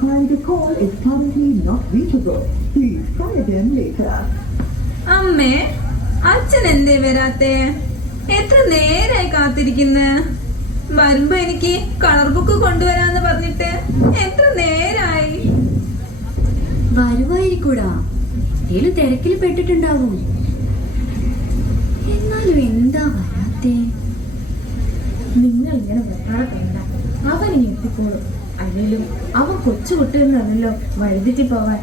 sorry, the call is currently not reachable. Please try again later. അമ്മേ, അച്ഛൻ എന്തേ വരാത്തെ? എത്ര നേരായി കാത്തിരിക്കുന്നെ? വരുമ്പോ എനിക്ക് കളർ ബുക്ക് കൊണ്ടുവരാന്ന് പറഞ്ഞിട്ട് എത്ര നേരായി. വരുവായിരിക്കൂടാ, ഏലും തിരക്കിൽ പെട്ടിട്ടുണ്ടാവും. എന്നാലും എന്താ വരാത്തെ? നിങ്ങൾ ഇങ്ങനെ വെട്ടാതെ കണ്ട അവൻ ഇനി എത്തിക്കോളും. അല്ലെങ്കിലും അവൻ കൊച്ചു കുട്ടികളാണല്ലോ വഴുതിറ്റി പോവാൻ.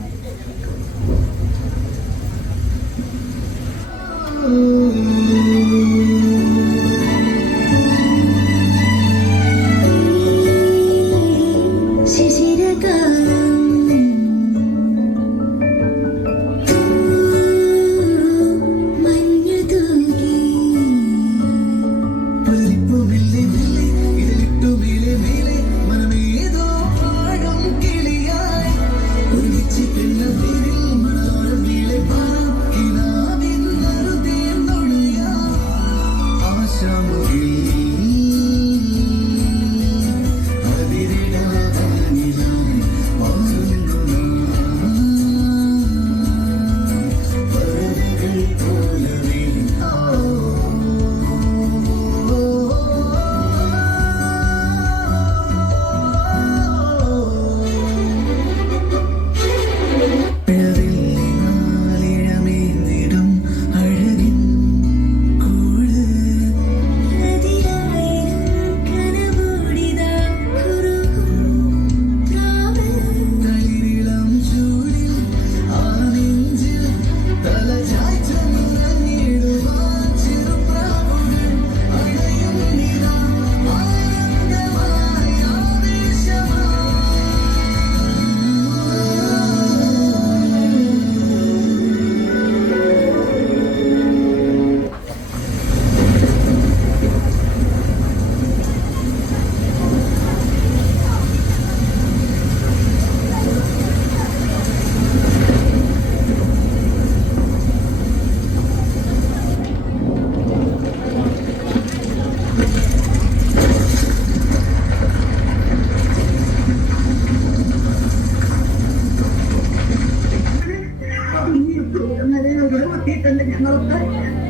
ഞങ്ങൾക്ക്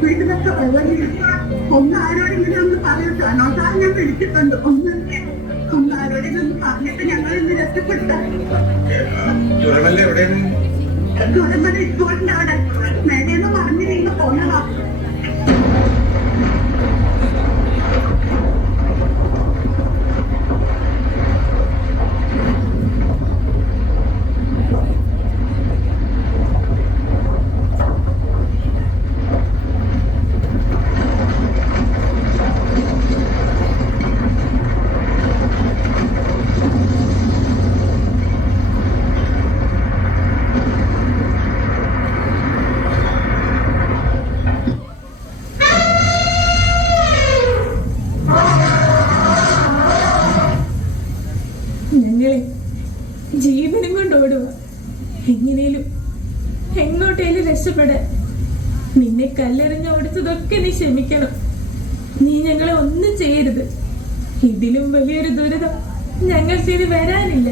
വീട്ടിലൊക്കെ ഒന്ന് ആരോടെങ്കിലും ഒന്ന് പറയട്ടാണോ? സാർ ഞാൻ വിളിച്ചിട്ടുണ്ട്. ഒന്ന് ആരോടെങ്കിലും ഒന്ന് പറഞ്ഞിട്ട് ഞങ്ങൾ ഇന്ന് രക്ഷപ്പെടുത്താം. ചുരമല സ്കൂളിന്റെ അവിടെ മേലെന്ന് പറഞ്ഞ് നിങ്ങൾ പോന്നതാ. ജീവനും കൊണ്ട് ഓടുക. എങ്ങനെയും എങ്ങോട്ടേലും രക്ഷപ്പെടാൻ. നിന്നെ കല്ലെറിഞ്ഞ് ഓടിച്ചതൊക്കെ നീ ക്ഷമിക്കണം. നീ ഞങ്ങളെ ഒന്നും ചെയ്യരുത്. ഇതിലും വലിയൊരു ദുരിതം ഞങ്ങൾക്ക് ഇത് വരാനില്ല.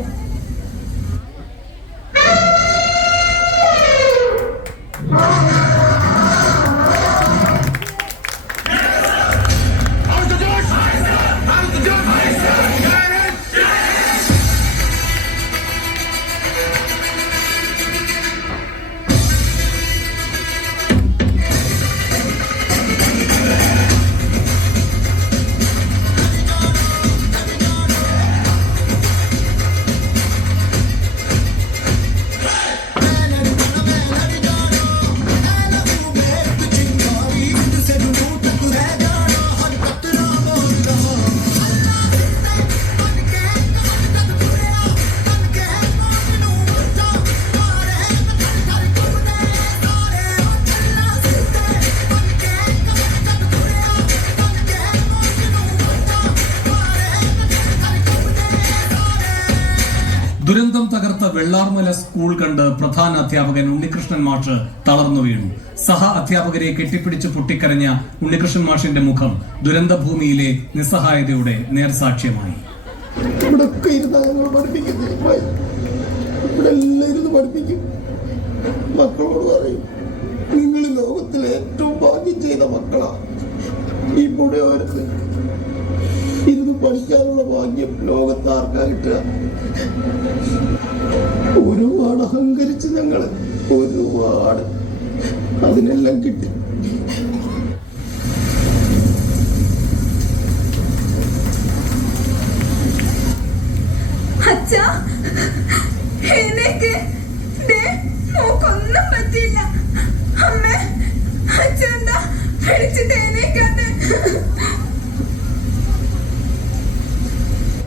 ദുരന്തം തകർത്ത വെള്ളാർമല സ്കൂൾ കണ്ട് പ്രധാന അധ്യാപകൻ ഉണ്ണികൃഷ്ണൻ മാഷ് തളർന്നു വീണു. സഹ അധ്യാപകരെ കെട്ടിപ്പിടിച്ച് പൊട്ടിക്കരഞ്ഞ ഉണ്ണികൃഷ്ണൻ മാഷിന്റെ മുഖം ദുരന്തഭൂമിയിലെ നിസ്സഹായതയുടെ നേർസാക്ഷ്യമായി. ഇവിടെ എല്ലാവരും പഠിപ്പിക്കും. മക്കളോട് പറയും, നിങ്ങൾ ലോകത്തിലെ ഏറ്റവും ഭാഗ്യം ചെയ്ത മക്കളാ. ഈ പുഴയോരത്ത് ഇരുന്ന് പഠിക്കാനുള്ള ഭാഗ്യം ലോകത്ത് ആർക്കാ കിട്ടുക? ഒരുപാട് അഹങ്കരിച്ച് ഞങ്ങള്, ഒരുപാട്. അതിനെല്ലാം കിട്ടി. അച്ഛാ, മോക്കൊന്നും പറ്റിയില്ല. അമ്മേ, അച്ഛനെന്താ പിടിച്ചിട്ട് എഴുന്നേക്കാതെ?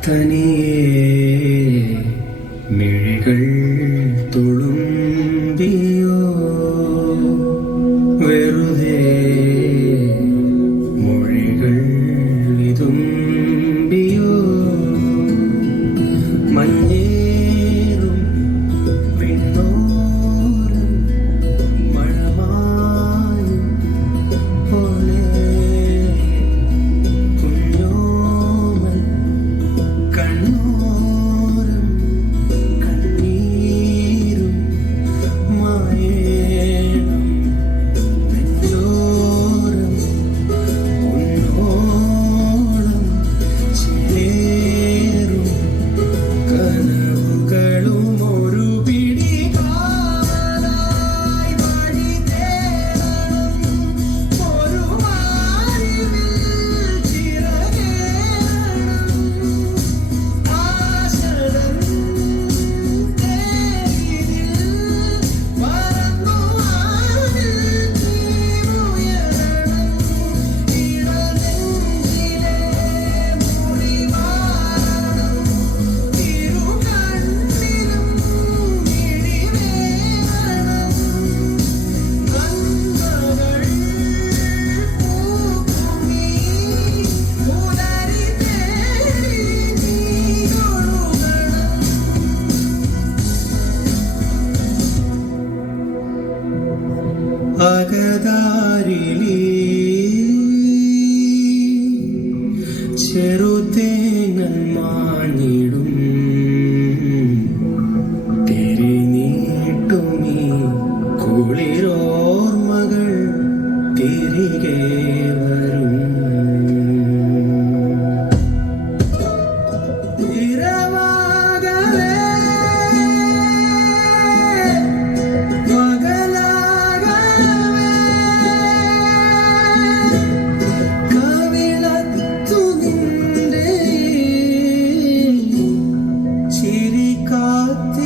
തനിയേ മിഴികൾ തുളുമ്പിയോ, വെറുതെ മൊഴികൾ വിതുമ്പിയോ, മഞ്ഞേറും വിണ്ണോരം മഴമായും പോലെ കുഞ്ഞോമൽ കണ്ണോരം കണ്ണീരും മായേണം നെഞ്ചോരം ഉന്നോളം ചേരും കനവുകളും ഒരു പിടി കാവലായി വഴി തേടണം. ഒരു മാറിവിൽ ചിറകേറണം. ആശകൾ തേരിതിൽ പറന്നുവാനിൽ തീമുയരണം. ഇടനെഞ്ചിലെ മുറിവാരണം. ഇരുകണ്ണിലും മിഴിവേറണം. നന്മകൾ പൂക്കുമീ പുലരി തേടി നീയൊഴുകണം. അകതാരിലി ചെറുതേങ്ങൽ മാഞ്ഞിടും തിരിനീട്ടുമീ കുളിരോർമകൾ തിരികെ വരും. ഇരവാകവേ മകളാകവേ കവിളത്തു നിന്റെ ചിരി കാത്തിടാനിതുവരെ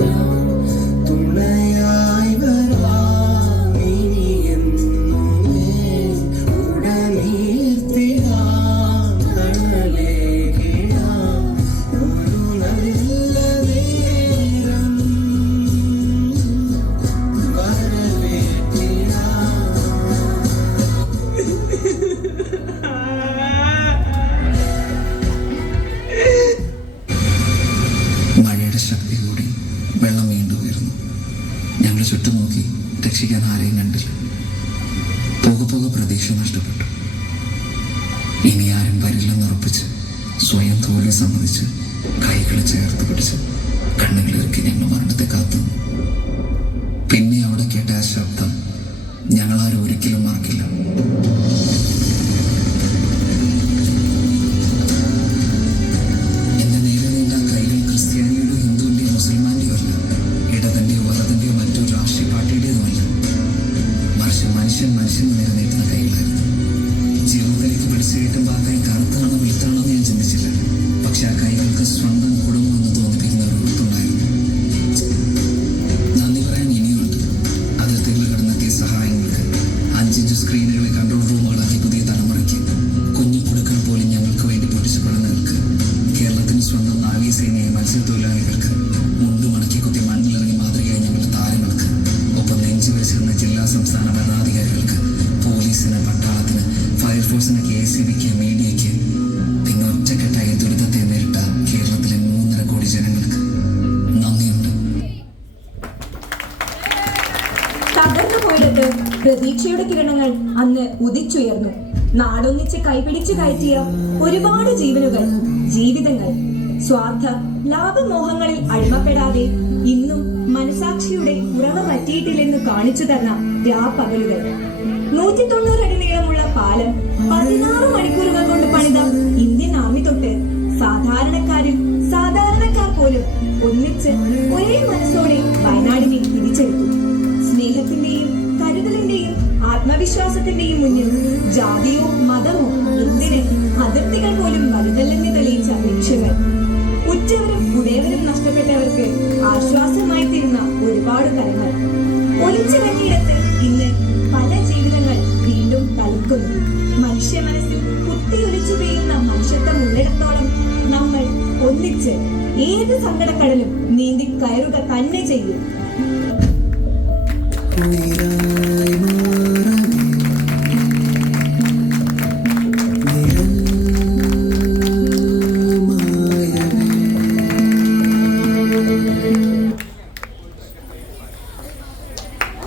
ഞാൻ തുണയായി വരാം. ഇനിയെന്നുമേ ഉടനീർത്തിടാം കടലേക്കിടാം ഒരു നല്ല നേരം മഴയുടെ ശക്തി കൂടി വെള്ളം വീണ്ടും ഉയർന്നു. ഞങ്ങൾ ചുറ്റും നോക്കി, രക്ഷിക്കാൻ ആരെയും കണ്ടില്ല. പോകെ പോകെ പ്രതീക്ഷ നഷ്ടപ്പെട്ടു. ഇനി ആരും വരില്ലെന്നുറപ്പിച്ച് സ്വയം തോൽവി സമ്മതിച്ച് കൈകളെ ചേർത്ത് പിടിച്ച് കണ്ണുകളിറക്കി ഞങ്ങൾ മരണത്തെ കാത്തു. പിന്നെ അവിടെ കേട്ട ആ ശബ്ദം ഞങ്ങളാരും ഒരിക്കലും മറക്കില്ല. എന്റെ നേരെ നീണ്ട കൈകൾ ക്രിസ്ത്യാനിയുടെയോ ഹിന്ദുവിന്റെയോ മുസൽമാന്റെയോ അല്ല, ഇടതിന്റെയോ വലതിന്റെയോ മറ്റൊരു രാഷ്ട്രീയ പാർട്ടിയുടേതുമല്ല. മറിച്ച് മനുഷ്യന് നേരെ നീട്ടുന്ന കൈകളായിരുന്നു. ജീവിതത്തിലേക്ക് പിടിച്ചു കയറ്റുമ്പോൾ ആ കൈ കറുത്താണോ വെളുത്താണോ എന്ന് ഞാൻ ചിന്തിച്ചില്ല. പക്ഷെ ആ കൈകൾക്ക് സ്വന്തം കുടുംബം എന്ന് തോന്നിപ്പിക്കുന്ന ഒരു ഉറപ്പുണ്ടായിരുന്നു. നന്ദി പറയാൻ ഇനിയുണ്ട്. അതിർത്തികൾ കടന്നെത്തിയ സഹായങ്ങൾക്ക്, 5 സ്ക്രീനുകളെ കൺട്രോൾ റൂമുകളാക്കി പുതിയ തലമുറയ്ക്ക്, കുഞ്ഞു കുടുക്കൾ പോലും ഞങ്ങൾക്ക് വേണ്ടി പൊട്ടിച്ചുകൊള്ളുന്നവർക്ക്, കേരളത്തിന് സ്വന്തം നാവികസേനയെ മത്സ്യത്തൊഴിലാളികൾക്ക്, മുണ്ട് മടക്കി കുത്തി മണ്ണിലിറങ്ങി മാതൃകയായി ഞങ്ങളുടെ താരങ്ങൾക്ക്, ഒപ്പം നെഞ്ചു വെച്ചിരുന്ന ജില്ലാ സംസ്ഥാന ഭരണാധികാരികൾക്ക്, പോലീസിന്, പട്ടാളത്തിന്, ഫയർഫോഴ്സിന്, KSCBക്ക്, മീഡിയയ്ക്ക്, പിന്നെ ഒറ്റക്കെട്ടായി ദുരിതത്തെ നേരിട്ട കേരളത്തിലെ 3.5 കോടി ജനങ്ങൾക്ക് നന്ദിയുണ്ട്. തകർന്നു പോയിടത്ത് പ്രതീക്ഷയുടെ കിരണങ്ങൾ അന്ന് ഉദിച്ചുയർന്നു. നാടൊന്നിച്ച് കൈപിടിച്ചു കയറ്റിയ ഒരുപാട് ജീവനുകൾ, ജീവിതങ്ങൾ സ്വാർത്ഥ ലാഭമോഹങ്ങളിൽ അടിമപ്പെടാതെ ഇന്നും മനസാക്ഷിയുടെ ഉറവ പറ്റിയിട്ടില്ലെന്ന് കാണിച്ചു തന്ന രാപ്പകലുകൾ. 190 അടി നീളമുള്ള പാലം 16 മണിക്കൂറുകൾ കൊണ്ട് പണിത ഇന്ത്യൻ ആർമി തൊട്ട് സാധാരണക്കാരും സാധാരണക്കാർ പോലും ഒന്നിച്ച് ഒരേ മനസ്സോടെ വയനാടിനെ തിരിച്ചെടുത്തു. സ്നേഹത്തിന്റെയും കരുതലിന്റെയും ആത്മവിശ്വാസത്തിന്റെയും മുന്നിൽ ജാതിയോ മതമോ എന്തിന് അതിർത്തികൾ പോലും വലുതല്ലെന്ന് തെളിയിച്ച നിമിഷങ്ങൾ. ഉറ്റവരും ഉടയവരും നഷ്ടപ്പെട്ടവർക്ക് ആശ്വാസമായി തീരുന്ന ഒരുപാട് കരങ്ങൾ. ഒലിച്ചു വെള്ളിയിടത്ത് ഇന്ന് പല ജീവിതങ്ങൾ വീണ്ടും തളിക്കുന്നു. മനുഷ്യ മനസ്സിൽ കുത്തിയൊലിച്ചു പെയ്യുന്ന മനുഷ്യത്വം ഉള്ളിടത്തോളം നമ്മൾ ഒന്നിച്ച് ഏത് സങ്കടക്കടലും നീന്തി കയറുക തന്നെ ചെയ്യും. ഉയരായി മാറവേ നിഴൽ മായവേ